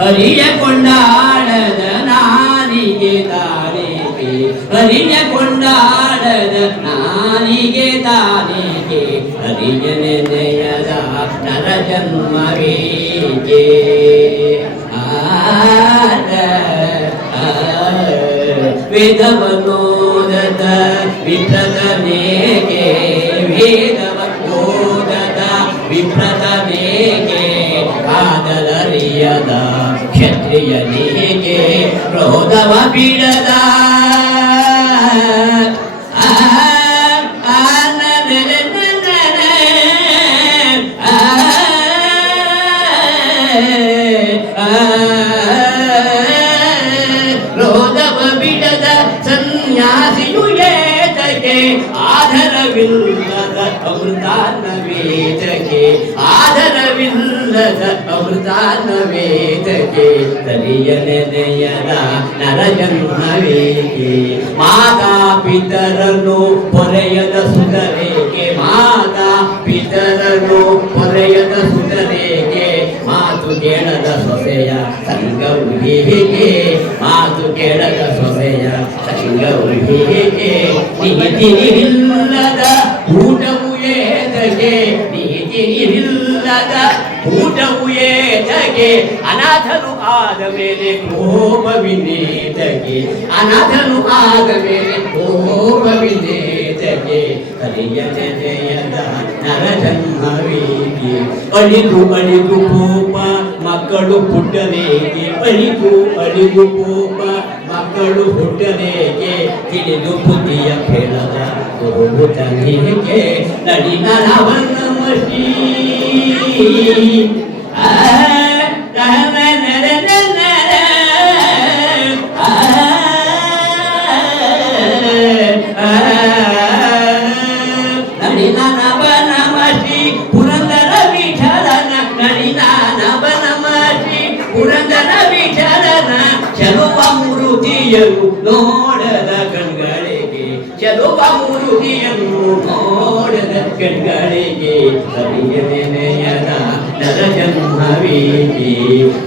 ಹರಿಯ ಕೊಂಡಾಡದ ನಾರಿಗೆ ತಾರಿಗೆ ಹರಿಯ ಕೊಂಡಾಡದ ನಾರಿಗೆ ತಾರಿಗೆ ಹರಿಯ ನೆನೆಯದ ನರ ಜನ್ಮವೀಗೆ ವೇದವನೋದದ ವಿಪ್ರತನೇಗೆ ವೇದವನೋದದ ವಿಪ್ರತನೇಗೆ ಕಾದಲರಿಯದ ಕ್ಷತ್ರಿಯನಿಗೆ ಕ್ರೋಧವ ಬಿಡದ ಆಧರವಿಲ್ಲದ ಅಮೃತಾನ ವೇದಕ್ಕೆ ಆಧರವಿಲ್ಲದ ಅಮೃತಾನ ವೇದಕ್ಕೆ ತರಿಯ ನೆನೆಯದ ನರ ಜನ್ಮವೇಕೆ ಮಾತಾ ಪಿತರನ್ನು ಪೊರೆಯದ ಸುಧರೇಕೆ ಮಾತಾ ಪಿತರನ್ನು ಪೊರೆಯದ ಸುಧರೇಕೆ ಮಾತು ಕೇಳದ ಸೊಸೆಯ ಸಂಗವು ಹೀಗೆ ಮಾತು ಕೇಳದ ಸೊಸೆಯ ಸಂಗವು ಹೀಗೆ ನೀತಿನಿಲ್ಲದ ಊಟವು ಏತಗೆ ನೀತಿನಿಲ್ಲದ ಊಟವು ಏತಗೆ ಅನಾಥನು ಆದ ಮೇಲೆ ಕೋಪವಿನೇತಗೆ ಅನಾಥನು ಆದ ಮೇಲೆ ಕೋಪವಿನೇತಗೆ ಹರಿಯ ನೆನೆಯದ ನರ ಜನ್ಮವೇಗೆ ಅಳಿದು ಅಳಿದು ಕೋಪ ಮಕ್ಕಳು ಪುಟ್ಟನೇಗೆ ಅಳಿದು ಅಳಿದು ಕೋಪ ಮಕ್ಕಳು ಹುಟ್ಟನೇಗೆ ತಿಳಿದು ಬುದ್ಧಿಯ ಕೇಳದ ಗುರು ತನಿಗೆ ನಡಿನವನ್ನ ಮಷಿ ನಡಿನವನ ಮಷಿ ಪುರಂದರ ವಿಠಲನ ನಡಿನವನ ಮಷಿ ಪುರಂದರ ವಿಠಲನ ಚಲುವ ಮೂರುತಿಯನ್ನು ನೋಡದ ಕಣ್ಗಳಿಗೆ ಚಲುವ ಮೂರುತಿಯನ್ನು ನೋಡದ ಕಣ್ಗಳಿಗೆ ಹರಿಯ ನೆನೆಯದ ನರ ಜನ್ಮವೇಕೆ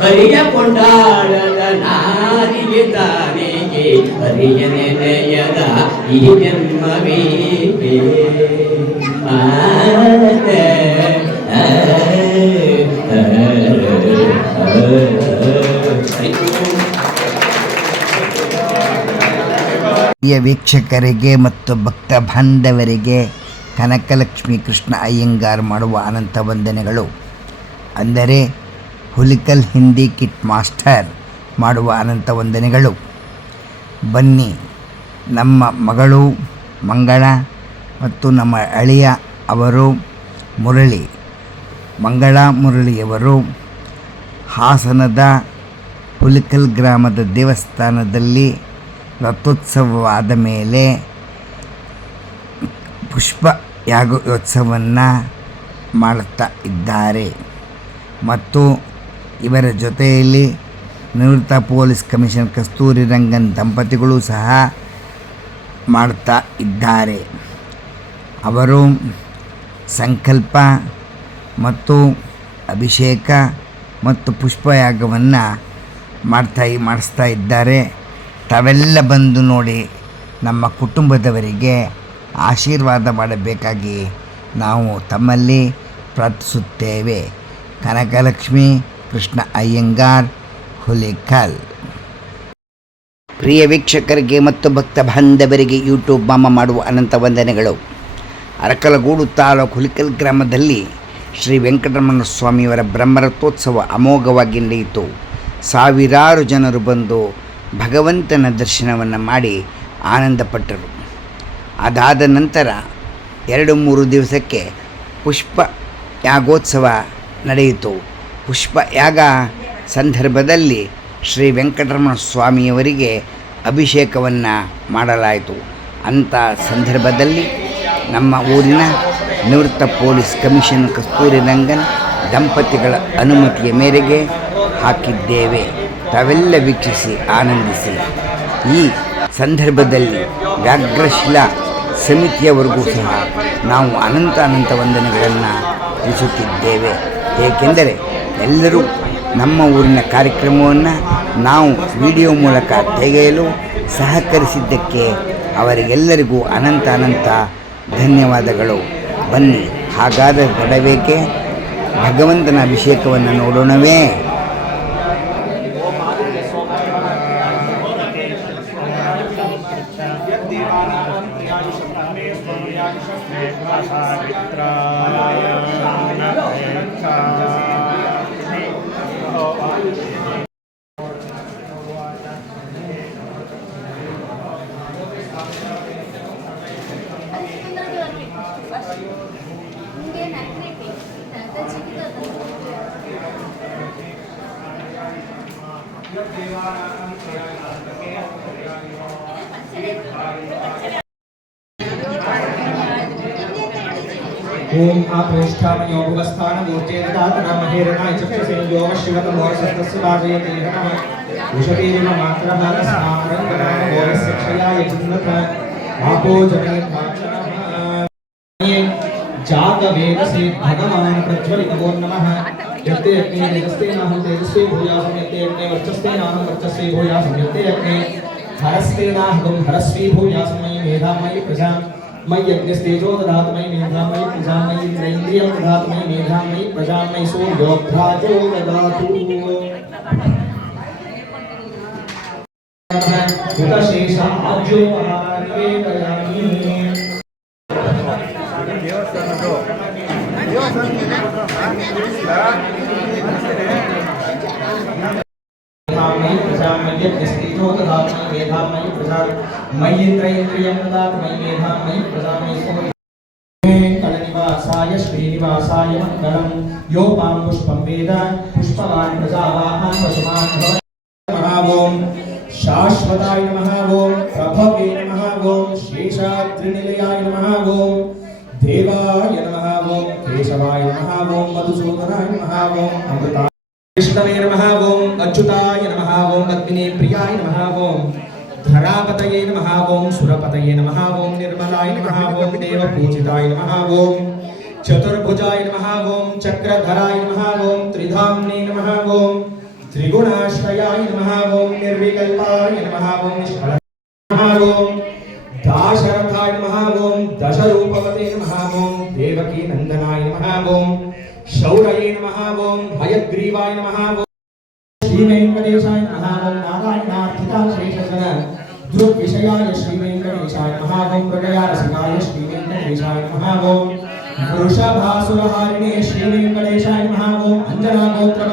ಹರಿಯ ಕೊಂಡಾಡದ ನಾರಿಗೆ ತಾರಿಗೆ ಹರಿಯ ನೆನೆಯದ ಈ ಜನ್ಮವೇಕೆ ಪ್ರಿಯ ವೀಕ್ಷಕರಿಗೆ ಮತ್ತು ಭಕ್ತ ಬಾಂಧವರಿಗೆ ಕನಕಲಕ್ಷ್ಮಿ ಕೃಷ್ಣ ಅಯ್ಯಂಗಾರ್ ಮಾಡುವ ಅನಂತ ವಂದನೆಗಳು. ಅಂದರೆ ಹುಲಿಕಲ್ ಹಿಂದಿ ಕಿಟ್ ಮಾಸ್ಟರ್ ಮಾಡುವ ಅನಂತ ವಂದನೆಗಳು. ಬನ್ನಿ, ನಮ್ಮ ಮಗಳು ಮಂಗಳ ಮತ್ತು ನಮ್ಮ ಅಳಿಯ ಅವರು ಮುರಳಿ, ಮಂಗಳ ಮುರಳಿಯವರು ಹಾಸನದ ಹುಲಿಕಲ್ ಗ್ರಾಮದ ದೇವಸ್ಥಾನದಲ್ಲಿ ರಥೋತ್ಸವವಾದ ಮೇಲೆ ಪುಷ್ಪ ಯಾಗೋತ್ಸವವನ್ನು ಮಾಡುತ್ತಾ ಇದ್ದಾರೆ. ಮತ್ತು ಇವರ ಜೊತೆಯಲ್ಲಿ ನಿವೃತ್ತ ಪೊಲೀಸ್ ಕಮಿಷನರ್ ಕಸ್ತೂರಿ ರಂಗನ್ ದಂಪತಿಗಳು ಸಹ ಮಾಡುತ್ತಾ ಇದ್ದಾರೆ. ಅವರು ಸಂಕಲ್ಪ ಮತ್ತು ಅಭಿಷೇಕ ಮತ್ತು ಪುಷ್ಪಯಾಗವನ್ನು ಮಾಡಿಸ್ತಾ ಇದ್ದಾರೆ. ತಾವೆಲ್ಲ ಬಂದು ನೋಡಿ ನಮ್ಮ ಕುಟುಂಬದವರಿಗೆ ಆಶೀರ್ವಾದ ಮಾಡಬೇಕಾಗಿ ನಾವು ತಮ್ಮಲ್ಲಿ ಪ್ರಾರ್ಥಿಸುತ್ತೇವೆ. ಕನಕಲಕ್ಷ್ಮಿ ಕೃಷ್ಣ ಅಯ್ಯಂಗಾರ್, ಹುಲಿಕಲ್. ಪ್ರಿಯ ವೀಕ್ಷಕರಿಗೆ ಮತ್ತು ಭಕ್ತ ಬಾಂಧವರಿಗೆ ಯೂಟ್ಯೂಬ್ ಮಾಮ ಮಾಡುವ ಅನಂತ ವಂದನೆಗಳು. ಅರಕಲಗೂಡು ತಾಲೂಕು ಹುಲಿಕಲ್ ಗ್ರಾಮದಲ್ಲಿ ಶ್ರೀ ವೆಂಕಟರಮಣ ಸ್ವಾಮಿಯವರ ಬ್ರಹ್ಮರಥೋತ್ಸವ ಅಮೋಘವಾಗಿ ನಡೆಯಿತು. ಸಾವಿರಾರು ಜನರು ಬಂದು ಭಗವಂತನ ದರ್ಶನವನ್ನು ಮಾಡಿ ಆನಂದಪಟ್ಟರು. ಅದಾದ ನಂತರ 2-3 ದಿವಸಕ್ಕೆ ಪುಷ್ಪ ಯಾಗೋತ್ಸವ ನಡೆಯಿತು. ಪುಷ್ಪ ಯಾಗ ಸಂದರ್ಭದಲ್ಲಿ ಶ್ರೀ ವೆಂಕಟರಮಣ ಸ್ವಾಮಿಯವರಿಗೆ ಅಭಿಷೇಕವನ್ನು ಮಾಡಲಾಯಿತು. ಅಂಥ ಸಂದರ್ಭದಲ್ಲಿ ನಮ್ಮ ಊರಿನ ನಿವೃತ್ತ ಪೊಲೀಸ್ ಕಮಿಷನರ್ ಕಸ್ತೂರಿ ರಂಗನ್ ದಂಪತಿಗಳ ಅನುಮತಿಯ ಮೇರೆಗೆ ಹಾಕಿದ್ದೇವೆ. ತಾವೆಲ್ಲ ವೀಕ್ಷಿಸಿ ಆನಂದಿಸಿ. ಈ ಸಂದರ್ಭದಲ್ಲಿ ವ್ಯಾಘ್ರಶಿಲಾ ಸಮಿತಿಯವರೆಗೂ ಸಹ ನಾವು ಅನಂತ ವಂದನೆಗಳನ್ನು ತಿಳಿಸುತ್ತಿದ್ದೇವೆ. ಏಕೆಂದರೆ ಎಲ್ಲರೂ ನಮ್ಮ ಊರಿನ ಕಾರ್ಯಕ್ರಮವನ್ನು ನಾವು ವಿಡಿಯೋ ಮೂಲಕ ತೆಗೆಯಲು ಸಹಕರಿಸಿದ್ದಕ್ಕೆ ಅವರಿಗೆಲ್ಲರಿಗೂ ಅನಂತ ಧನ್ಯವಾದಗಳು. ಬನ್ನಿ, ಹಾಗಾದರೆ ತಡಬೇಕೆ, ಭಗವಂತನ ಅಭಿಷೇಕವನ್ನು ನೋಡೋಣವೇ. ओम आप्रेष्ठामयो भुवस्थानमूर्ते ददातनामहेरणाय चक्षुषे योगशिवतमोरसस्तस्य वाजयते नमः उषतीरिव मात्रः तस्मारङ्गनामोरस्य क्षयाय जिन्वथ आपो जनयद्भाक्षणः जातवेदसे भगवान् प्रज्वलितवो नमः यत्ते अग्ने तेजस्तेनाहं तेजस्वी भूयासं यत्ते अग्ने वर्चस्तेनाहं वर्चस्वी भूयासं यत्ते अग्ने हरस्तेनाहं हरस्वी भूयासं मयि मेधामयि प्रजां मयि यज्ञस्तेजो ददातु मयि मेधामयि प्रजां मयि इन्द्रियं ददातु मयि मेधामयि प्रजां मयि सूर्योऽभ्राजो ददातु उतशेषाज्यो निवेदयामि मेधामयि प्रजां मयि यज्ञस्तेजो ददातु मयि मेधामयि प्रजां मयि इन्द्रियं ददातु मयि मेधामयि प्रजां मयि कलनिवासाय श्रीनिवासाय मङ्गलं योपां पुष्पं वेद पुष्पवान् प्रजावाहं पशुमान् भवन् शाश्वताय नमः ओम प्रभवे नमः ओम शेषाद्रिनिलयाय नमः ओम देवाय नमः ओम केशवाय नमः ओम मधुसूदनाय नमः ओम अमृताय विष्णवे नमः ओम अच्युताय नमः ओम पद्मिनी प्रियाय नमः ओम धरापतये नमः ओम सुरपतये नमः ओम निर्मलाय नमः ओम देवपूजिताय नमः ओम चतुर्भुजाय नमः ओम चक्रधराय नमः ओम त्रिधाम्ने नमः ओम त्रिगुणाश्रयाय नमः ओम निर्विकल्पाय नमः ओम निष्कलंकाय नमः ओम दाशरथाय नमः ओम दशरूपवते नमः ओम देवकी नंदनाय नमः ओम शौरये नमः ओम हयग्रीवाय नमः ओम श्री वेंकटेशाय नमः ओम नारायणार्थिता शेषसन दृग्विषयाय श्री वेंकटेशाय नमः ओम प्रगयारसिकाय श्री वेंकटेशाय नमः ओम वृषभासुरहारिणे श्री वेंकटेशाय नमः ओम अंजना गोत्र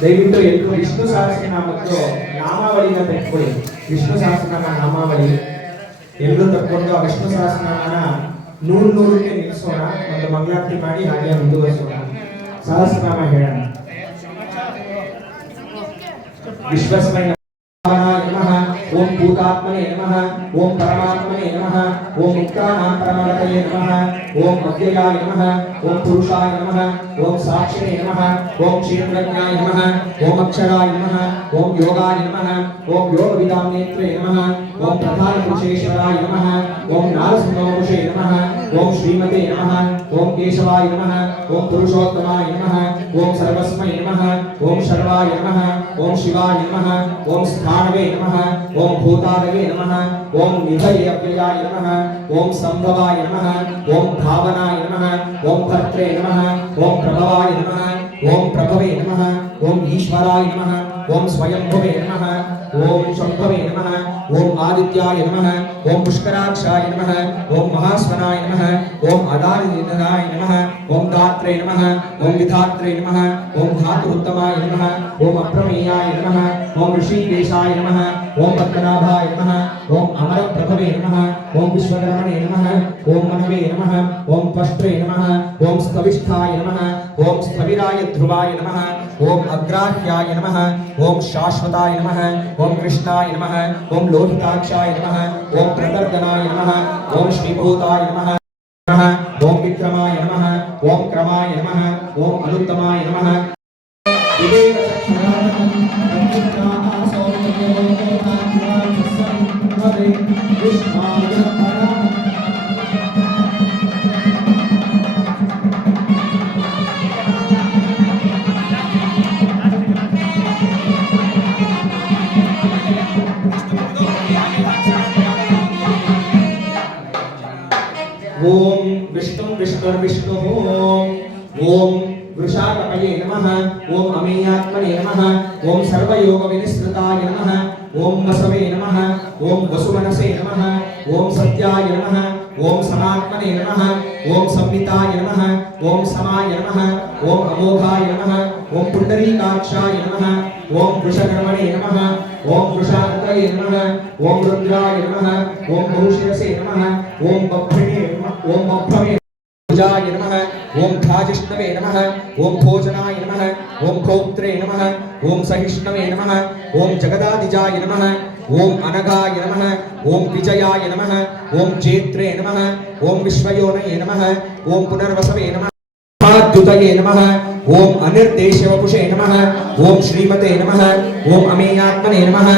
ದಯವಿಟ್ಟು ಎಲ್ಲರೂ ವಿಷ್ಣು ಸಹಸ್ರನಾಮದ್ದು ನಾಮಾವಳಿನ ತೆಗೆದುಕೊಳ್ಳಿ. ವಿಷ್ಣು ಸಹಸ್ರನಾಮ ನಾಮಾವಳಿ ಎಲ್ಲರೂ ತಕ್ಕೊಂಡು ಆ ವಿಷ್ಣು ಸಹಸ್ರನಾಮನ 100ಕ್ಕೆ ನಿಲ್ಲಿಸೋಣ. ಒಂದು ಮಂಗಳಾರತಿ ಮಾಡಿ ಹಾಗೆ ಮುಂದುವರಿಸೋಣ. ಸಹಸ್ರನಾಮ ಹೇಳೋಣ. ವಿಶ್ವಸ್ಮೈ नमः ओम भूतात्मने नमः ओम परमात्मने नमः ओम मुक्तानां परमगतये नमः ओम अव्ययाय नमः ओम पुरुषाय नमः ओम साक्षिणे नमः ओम क्षेत्रज्ञाय नमः ओम अक्षराय नमः ओम योगाय नमः ओम योगविदां नेत्रे नमः ओम प्रधान पुरुषेश्वराय नमः ओम नारसिंहपुरुषे नमः ओम श्रीमते नमः ओम केशवाय नमः ओम पुरुषोत्तमाय नमः ओम सर्वस्मै नमः ओम शर्वाय नमः ओम शिवाय नमः ओम स्थानवे नमः ओम भूतादये नमः ओम निधये अव्ययाय नमः ओम संभवाय नमः ओम भावनाय नमः ओम भर्त्रे नमः ओम प्रभवाय नमः ओम प्रभवे नमः ओम ईश्वराय नमः ओम स्वयंभुवे नमः ओम शंभवे नमः ओम आदित्याय नमः ओम पुष्कराक्षाय नमः ओम महास्वनाय नमः ओम अदारिनाय नमः ओम दात्रे नमः ओम विधात्रे नमः ओम धातुरुत्तमाय नमः ओम अप्रमेयाय नमः ओम ऋषिकेशाय नमः ओम पद्मनाभाय नमः ओम अमरप्रभवे नमः ओम विश्वकर्मणे नमः ओम मनवे नमः ओम पष्ट्रे नमः ओम स्तविष्ठाय नमः ओम स्थविराय ध्रुवाय नमः ओम अग्राह्याय नमः ओम शाश्वताय नमः ओम कृष्णाय नमः ओम लोहिताक्षाय नमः ओम प्रकर्दनाय नमः ओम श्रीभूताय नमः ओम विक्रमाय नमः ओम क्रमाय नमः ओम अनुत्तमाय नमः विवेक चक्षुराय ओम विष्णु विष्णु विष्णु ओम वृषाकपये नमः ओम अमेयात्मने नमः ओम सर्वयोग विनिसृताय नमः ओम वसवे नमः ओम वसुमनसे नमः ओम सत्याय नमः ओम समात्मने नमः ओम संविताय नमः ओम समाय नमः ओम अमोघाय नमः ओम पुंडरीकाक्षाय नमः ओम वृषकर्मणे नमः ओम वृषाकपये नमः ओम रुद्राय नमः ओम बहुशिरसे नमः ओम बभ्रणे ओम बभ्रमे पूजाय नमः ओम भाजिष्णवे नमः ओम भोजनाय नमः ओम प्रोत्रे नमः ओम सहिष्णवे नमः ओम जगदादिजाय नमः ओम अनगाय नमः ओम विजयाय नमः ओम चेत्रे नमः ओम विश्वयोनये नमः ओम पुनर्वसवे नमः महाद्युतये नमः ओम अनिर्देशवपुषे नमः ओम श्रीमते नमः ओम अमेयात्मने नमः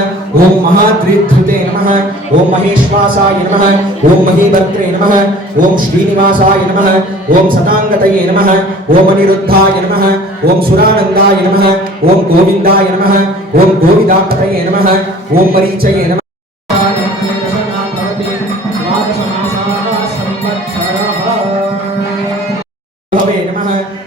ओम महाद्रिधृते नमः ओम महेश्वासाय नमः ओम महीभद्रे नमः ओम श्रीनिवासाय नमः ओम सदांगतये नमः ओम अनिरुद्धाय नमः ओम सुरानंदाय नमः ओम गोविंदाय नमः ओम गोविदापतये नमः ओम मरीचये नमः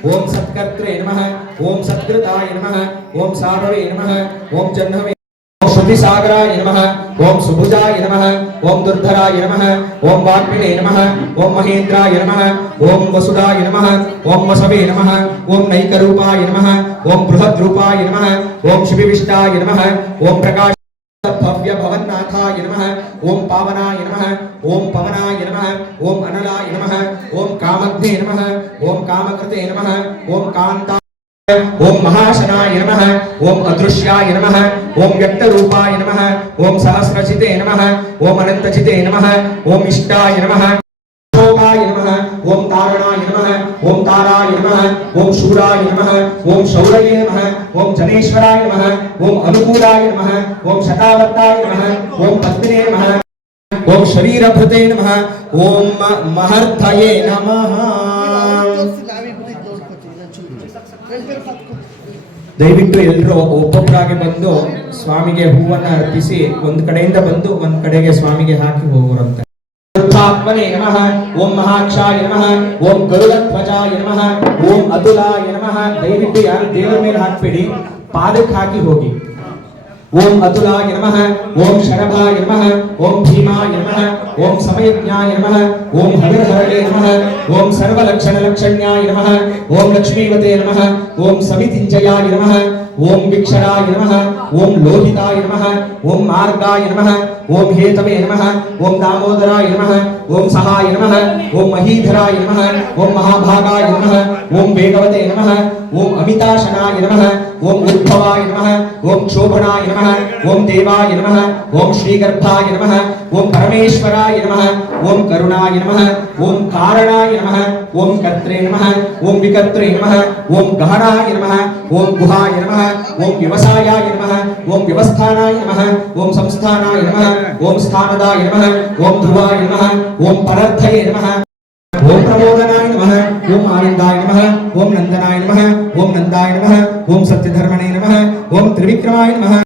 ओम सत्कर्त्रे नमः ओम सत्कृताय नमः ओम साधवे नमः ओम जह्नवे ओम श्रुतिसागराय नमः ओम सुभुजाय नमः ओम दुर्धराय नमः ओम वाग्मिने नमः ओम महेन्द्राय नमः ओम वसुदाय नमः ओम वसवे नमः ओम नैकरूपाय नमः ओम बृहद्रूपाय नमः ओम शिविविष्टाय नमः ओम प्रकाश भव्य भवन्नाथाय नमः ओम पावनाय नमः ओम पवनाय नमः ओम अनलाय नमः ओम कामग्ने नमः ओम कामकृते नमः ओम कांता ओम महाशनाय नमः ओम अदृश्याय नमः ओम व्यक्तरूपाय नमः ओम सहस्रचिते नमः ओम अनंतचिते नमः ओम इष्टाय नमः शोकाय नमः ओम तारणाय नमः ओम ताराय नमः ओम शूराय नमः ओम शौरये नमः ओम जनेश्वराय नमः ओम अनुकूलाय नमः ओम शतावर्ताय नमः ओम पद्मिने नमः ओम शरीरभृते नमः ओम महर्थये नमः ದಯವಿಟ್ಟು ಎಲ್ಲರೂ ಒಬ್ಬೊಬ್ಬರಾಗಿ ಬಂದು ಸ್ವಾಮಿಗೆ ಹೂವನ್ನು ಅರ್ಪಿಸಿ ಒಂದು ಕಡೆಯಿಂದ ಬಂದು ಒಂದು ಕಡೆಗೆ ಸ್ವಾಮಿಗೆ ಹಾಕಿ ಹೋಗುವಂತೆ आत्मने नमः ओम महाक्षाय नमः ओम गरुड़ध्वजाय नमः ओम अतुलाय नमः ದಯವಿಟ್ಟು ಯಾರು ದೇವರ ಮೇಲೆ ಹಾಕಬೇಡಿ ಪಾದಕ್ಕೆ ಹಾಕಿ ಹೋಗಿ ओम अतुलाय नमः ओम शरभाय नमः ओम भीमाय नमः ओम समयज्ञाय नमः ओम हविर्हरणे नमः ओम सर्वलक्षणलक्षण्याय नमः ओम लक्ष्मीवते नमः ओम समितिञ्जयाय नमः ओम विक्षराय नमः ओम लोहिताय नमः ओम मार्गाय नमः ओम हेतवे नमः ओम दामोदराय नमः ओम सहाय नमः ओम महीधराय नमः ओम महाभागाय नमः ओम वेगवते नमः ओम अमिताशनाय नमः ओम उद्भवाय नमः ओम शोभनाय नमः ओम देवाय नमः ओम श्रीगर्भाय नमः ओम परमेश्वराय नमः ओम करुणाय नमः ओम कारणाय नमः ओम कर्त्रे नमः ओम विकर्त्रे नमः ओम गहनाय नमः ओम गुहाय नमः ओम व्यवसायाय नमः ओम व्यवस्थानाय नमः ओम संस्थानाय नमः ओम स्थानदाय नमः ओम ध्रुवाय नमः ओम परर्थये नमः ओम प्रमोदनाय नमः ओम आनंदाय नमः ओम नंदनाय नमः ओम नंदाय नमः ओम सत्यधर्मणे नमः ओम त्रिविक्रमाय नमः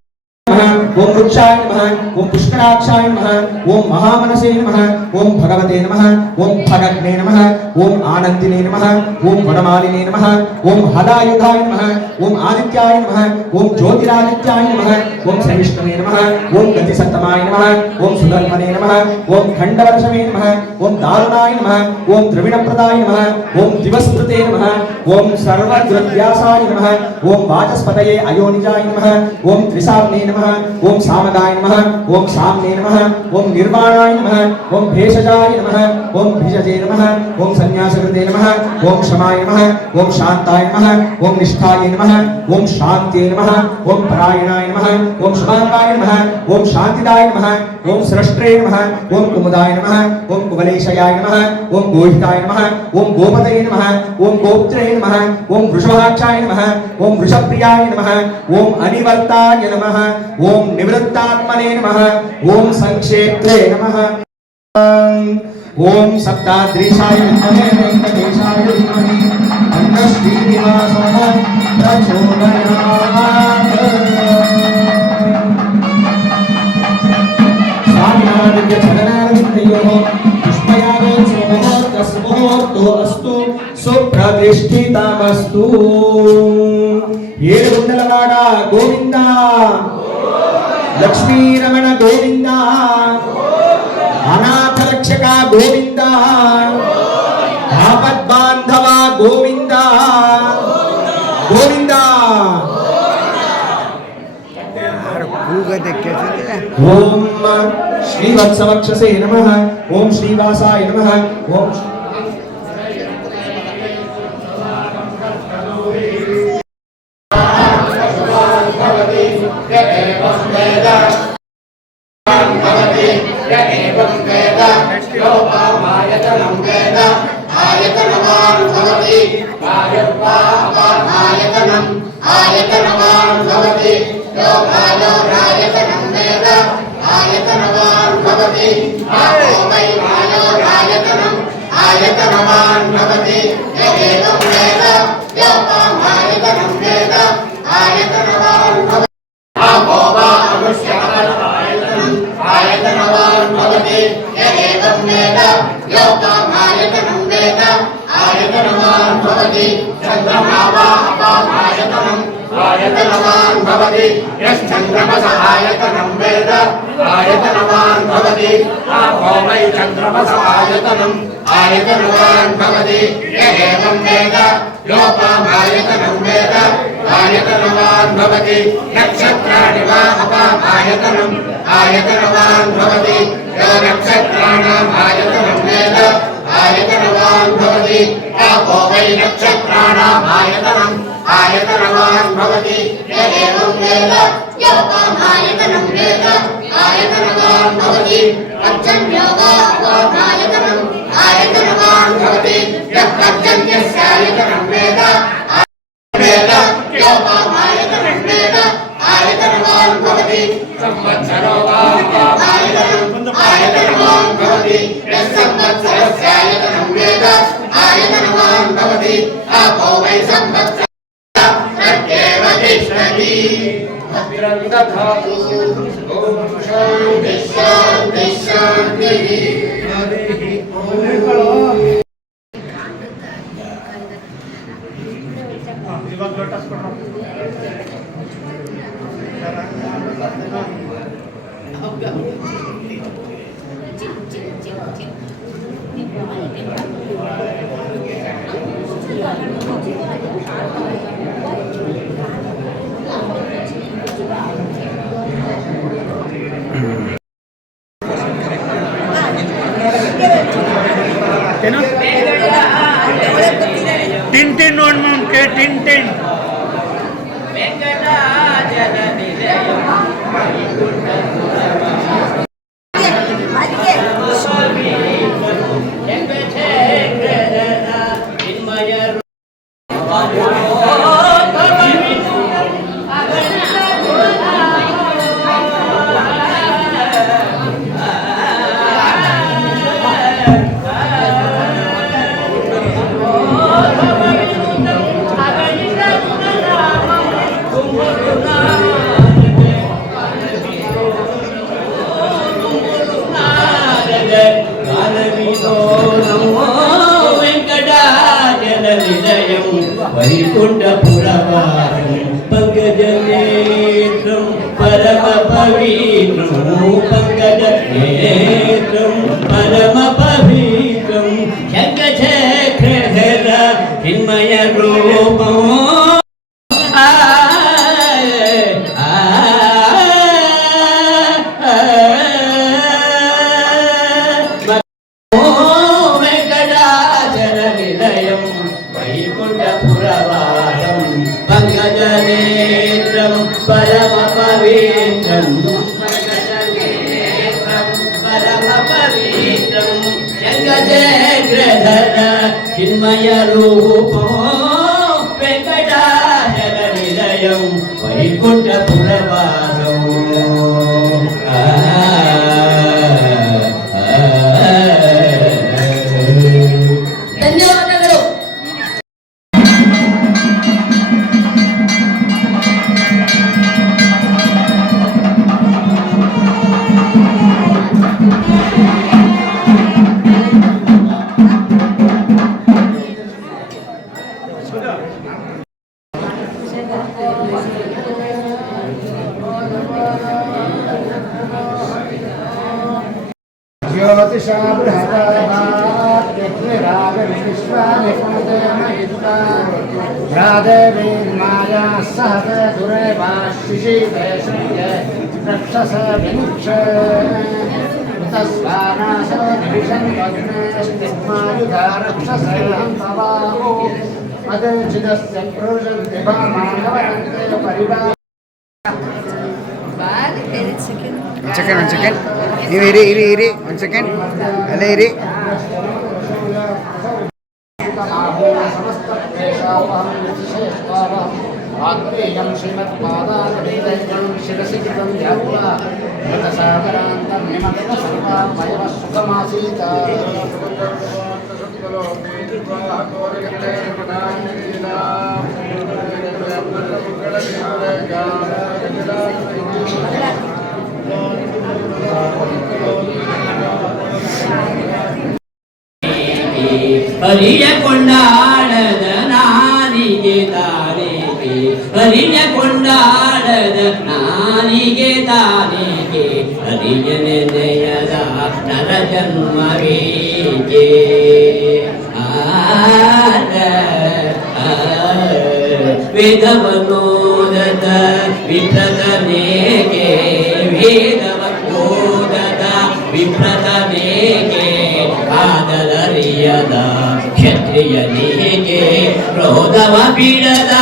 ओम वृक्षाय नमः ओम पुष्कराक्षाय नमः ओम महामनसे नमः ओम भगवते नमः ओम भगग्ने नमः ओम आनंदिने नमः ओम वनमालिने नमः ओम हलायुधाय नमः ओम आदित्याय नमः ओम ज्योतिरादित्याय नमः ओम सहिष्णवे नमः ओम गतिसत्तमाय नमः ओम सुधर्मने नमः ओम खंडवर्षवे नमः ओम दारुणाय नमः ओम द्रविणप्रदाय नमः ओम दिवस्कृते नमः ओम सर्वद्रव्यासाय नमः ओम वाचस्पतये अयोनिजाय नमः ओम त्रिसाम्ने नमः ओम सामगाय नमः ओम साम्ने नमः ओम निर्वाणाय नमः ओम भेषजाय नमः ओम भिषजे नमः ओम संन्यासकृते नमः ओम क्षमाय नमः ओम शान्ताय नमः ओम निष्ठाय नमः ओम शान्त्यै नमः ओम परायणाय नमः ओम शुभांगाय नमः ओम शान्तिदाय नमः ఓం స్రష్ట్రే నమః ఓం కుముదాయ నమః ఓం కువలేశయాయ నమః ఓం గోహితాయ నమః ఓం గోపతయే నమః ఓం గోప్త్రే నమః ఓం వృషభాక్షాయ నమః ఓం వృషప్రియాయ నమః ఓం అనివర్తాయ నమః ఓం నివృత్తాత్మనే నమః ఓం సంక్షేత్రే నమః ఓం సప్తాద్రీశాయ విద్మహే వెంకటేశాయ ధీమహి తన్నో శ్రీనివాసః ప్రచోదయాత్. స్వామినారాయణ చరణారవిందయోః పుష్పయాగోత్సవముహూర్తో అస్తు సుప్రతిష్ఠితమస్తు. ఏడుగుండలవాడ గోవింద, లక్ష్మీరమణ గోవింద, అనాథ రక్షక గోవింద, ఆపద్బాంధవ గోవింద గోవింద. ఓం శ్రీవత్సవక్షసే నమః ఓం శ్రీవాసాయ నమః ఓం ఆయతనవాన్ భవతి యశ్చంద్రమస ఆయతనం వేద ఆయతనవాన్ భవతి ఆపో వై చంద్రమస ఆయతనం ఆయతనవాన్ భవతి ఏవం వేద లోపమాయతనం వేద ఆయతనవాన్ భవతి నక్షత్రాణి వా అపామాయతనం ఆయతనవాన్ భవతి యో నక్షత్రాణాం ఆయతనం వేద ఆయతనవాన్ భవతి ఆపో వై నక్షత్రాణాం ఆయతనం ఆయతనవాన్ భవతి ఏవం వేద యోపమాయతనం వేద ఆయతనవాన్ భవతి పర్జన్యోగాయతనం ఆయతనవాన్ భవతి పర్జన్యస్యాయతనం వేద వేద యోపమాయతనం వేద ఆయతనవాన్ భవతి సంవత్సరో ఆయతనవాన్ భవతి సంవత్సరస్యాయతనం వేద ఆయతనవాన్ భవతి ఆపో వై సంవత్సర శాంతి శాంతి. टिन नोड में उनके टिन వైకుంఠపురవారం పంకజనేత్రం పరమ పవిత్రం పంకజనేత్రం పరమ పవిత్రం శంఖచక్రధర చిన్మయ రూపం వైకుంఠపురవారం పంకజనేత్రం పరమ పవిత్రం పంకజనేత్రం చిన్మయ రూపం వెంకటాచల నిలయం వైకుంఠపురవాసం ಧನ್ಯವಾದಗಳು. ज्योतिषा बृहदाग्निराविश्वानिपुणेन भ्रादेवीर्माया सहत दुरेवाशिषीते श्रिये रक्षस विमुक्ष तस्वानास निविशन् वग्नेस्तिग्मायुधा रक्षसेऽहं तवाहो अदर्चिदस्य प्रोषन्ति भामानवरन्ते परिवार ಒಂದು ಸೆಕೆಂಡ್ ನೀವು ಇರಿ ಒಂದು ಸೆಕೆಂಡ್ ಅಲ್ಲೇ ಇರಿ. आत्मेयं श्रीमत्पादादेवं शिरसि कृतं ध्यात्वा गतसागरान्तर्निमग्न सर्वामयः सुखमासीत् ಹರಿಯ ಕೊಂಡಾಡದ ನಾಲಿಗೆ ತಾನಿಗೆ ಹರಿಯ ಕೊಂಡಾಡದ ನಾಲಿಗೆ ತಾನಿಗೆ ಹರಿಯ ನೆನೆಯದ ನರ ಜನ್ಮವೇಕೆ ವೇದವನೋದದ ವಿಪ್ರತನೇಗೆ ವೇದವನೋದದ ವಿಪ್ರತನೇಗೆ ಆದರರಿಯದ ಕ್ಷತ್ರಿಯನಿಗೆ ಕ್ರೋಧವ ಬಿಡದ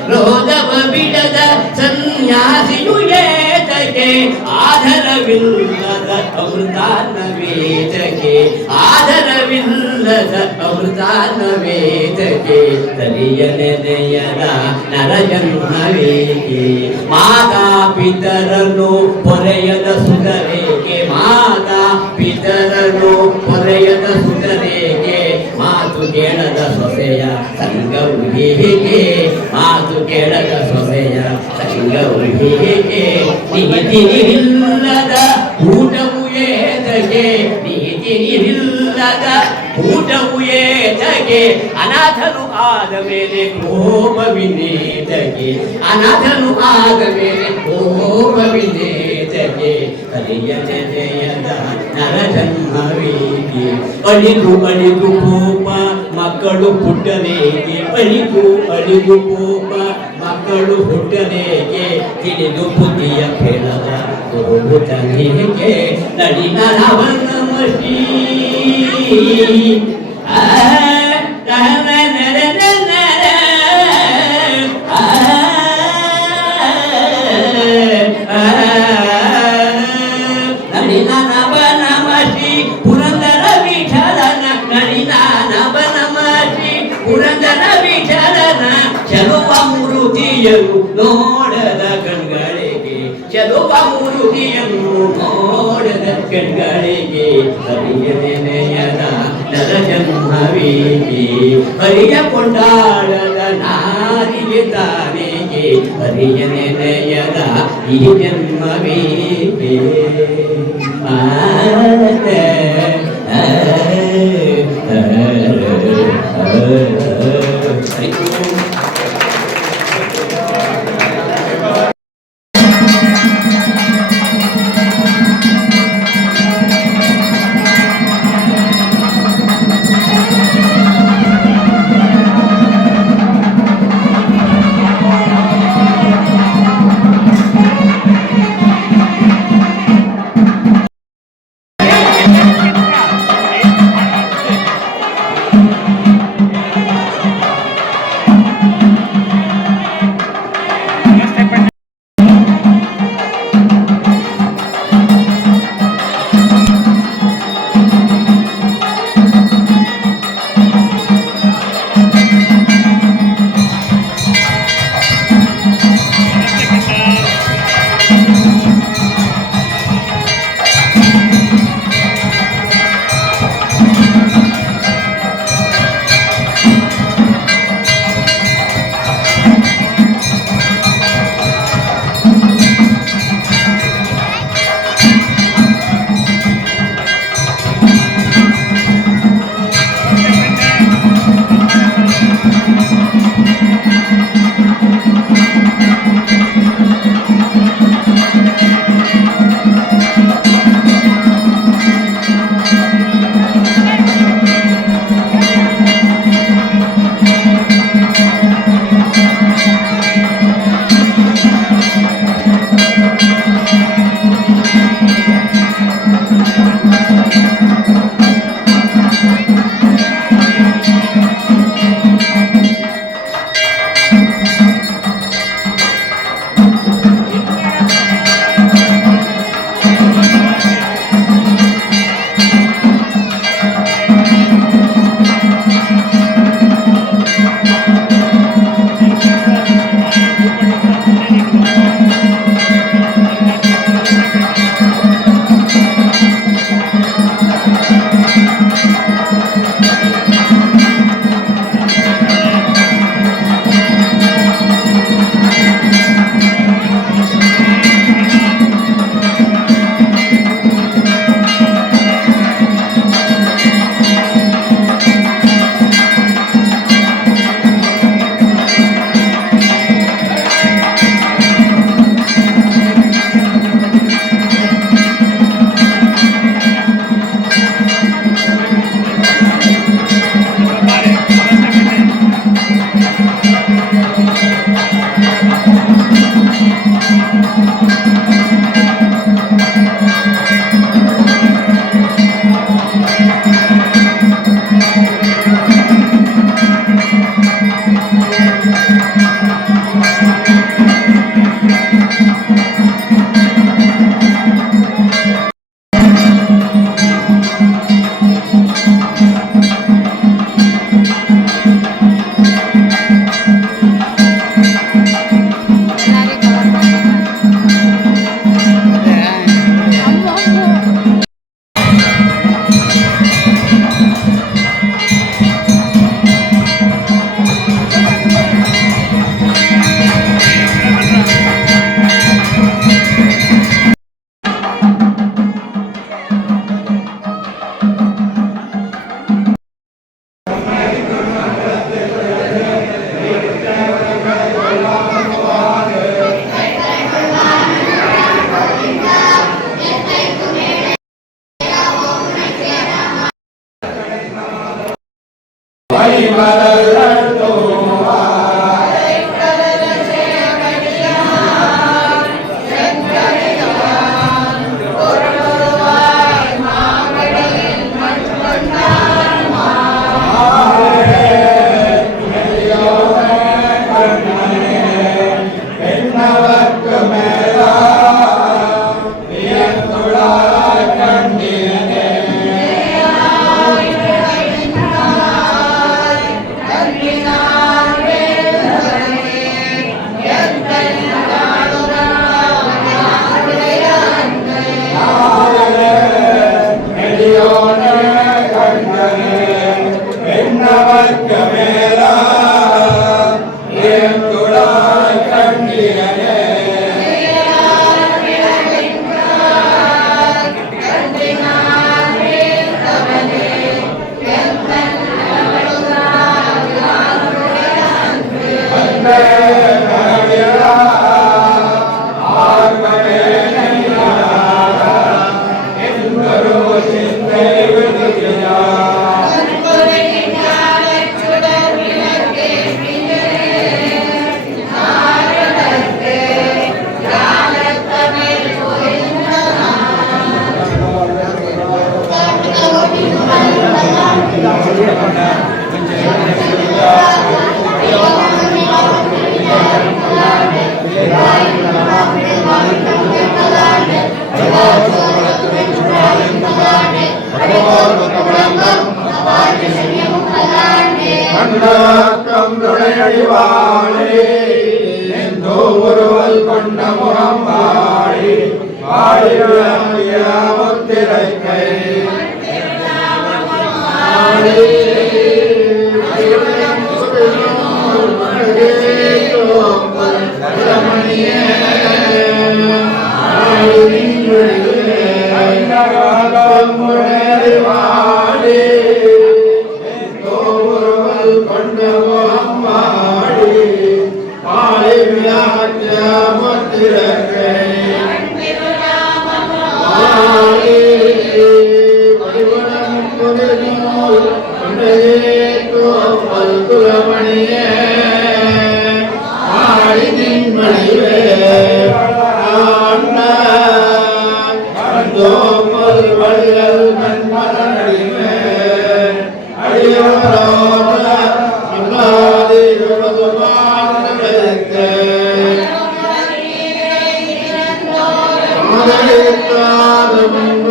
ಕ್ರೋಧವ ಬಿಡದ ಸನ್ಯಾಸಿಯು ಏತಕ್ಕೆ ಆಧಾರವಿಲ್ಲದ ಅಮೃತಾನ್ನ ವೇದಕ್ಕೆ ಆಧಾರವಿಲ್ಲದ ಅಮೃತಾನ್ನ ವೇದಕ್ಕೆ ಸರಿಯ ನೆನೆಯದ ನರಜನ್ಮವೇಕೆ ಮಾತಾ ಪಿತರನ್ನು ಪೊರೆಯದ ಸುಧರೇಕೆ ಮಾತಾ ಪಿತರನ್ನು ಪೊರೆಯದ ಸುಧರೇಕೆ ಮಾತು ಕೇಳದ ಸೊಸೆಯ ಸಂಗವು ಹೀಗೆ ಮಾತು ಕೇಳದ ಸೊಸೆಯ ಸಂಗವು ಹೀಗೆ ನೀತಿನಿಲ್ಲದ ಊಟವು ಏತಗೆ ನೀತಿನಿಲ್ಲದ ಊಟವು ಏತಗೆ ಅನಾಥನು ಆದ ಮೇಲೆ ಕೋಪವಿನೇತಗೆ ಅನಾಥನು ಆದ ಮೇಲೆ ಕೋಪವಿನೇತಗೆ ಹರಿಯ ಜಯದ ನರಜನ್ಮವೇಕೆ ಅಳಿದು ಅಳಿದು ಕೋಪ ಮಕ್ಕಳು ಹುಟ್ಟಲೇಕೆ ಅಳಿದು ಅಳಿದು ಕೋಪ ಮಕ್ಕಳು ಹುಟ್ಟಲೇಕೆ ತಿಳಿದು ಬುದ್ಧಿಯ ಕೇಳದ ಗುರುತನಿಗೆ ನಡಿನ ನವನಮಶಿ ನಡಿನ ನವನಮಶಿ ಪುರಂದರ ವಿಠಲನ ನಡಿನ ನವನಮಶಿ ಪುರಂದರ ವಿಠಲನ ಚಲುವ ಮೂರುತಿಯನ್ನು ನೋಡದ ಕಣ್ಗಳಿಗೆ ಚಲುವ ಮೂರುತಿಯನ್ನು ನೋಡದ ಕಣ್ಗಳಿಗೆ ಹರಿಯ ನೆನೆಯದ ನರಜನ್ಮವೇಕೆ ಹರಿಯ ಕೊಂಡಾಡದ ನಾರಿಗೆ ತಾನಿಗೆ ಹರಿಯ ನೆನೆಯದ ಈ ಜನ್ಮವೇಕೆ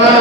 Hare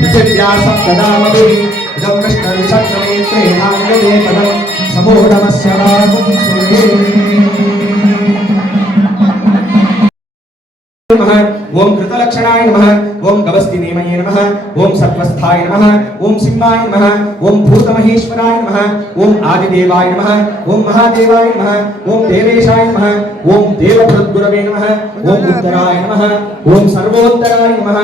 पृथिव्यासं ददामभिः इदं विष्णुचक्रनेत्रे नान्यते पदं समूढमस्य रागं सुरे ओम कृतलक्षणाय नमः ओम गवस्तिनेमये नमः ओम सत्वस्थाय नमः ओम सिंहाय नमः ओम भूतमहेश्वराय नमः ओम आदिदेवाय नमः ओम महादेवाय नमः ओम देवेशाय नमः ओम देवभृद्गुरवे नमः ओम उत्तराय नमः ओम सर्वोत्तराय नमः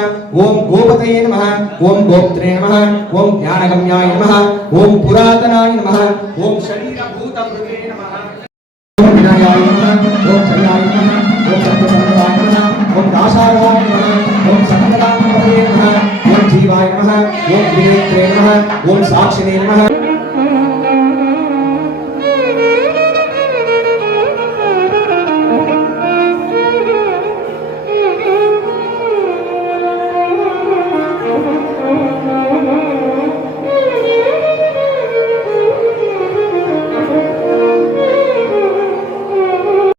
ओम गोपतये नमः ओम गोप्त्रे नमः ओम ज्ञानगम्याय नमः ओम पुरातनाय नमः ओम शरीरभूतभृते नमः ओम विनायाय नमः ओम जयाय नमः ओम सर्वसर्वाय नमः ओम दासाय नमः ओम सकलदानपतये नमः ओम जीवाय नमः ओम विनेत्रे नमः ओम साक्षिणे नमः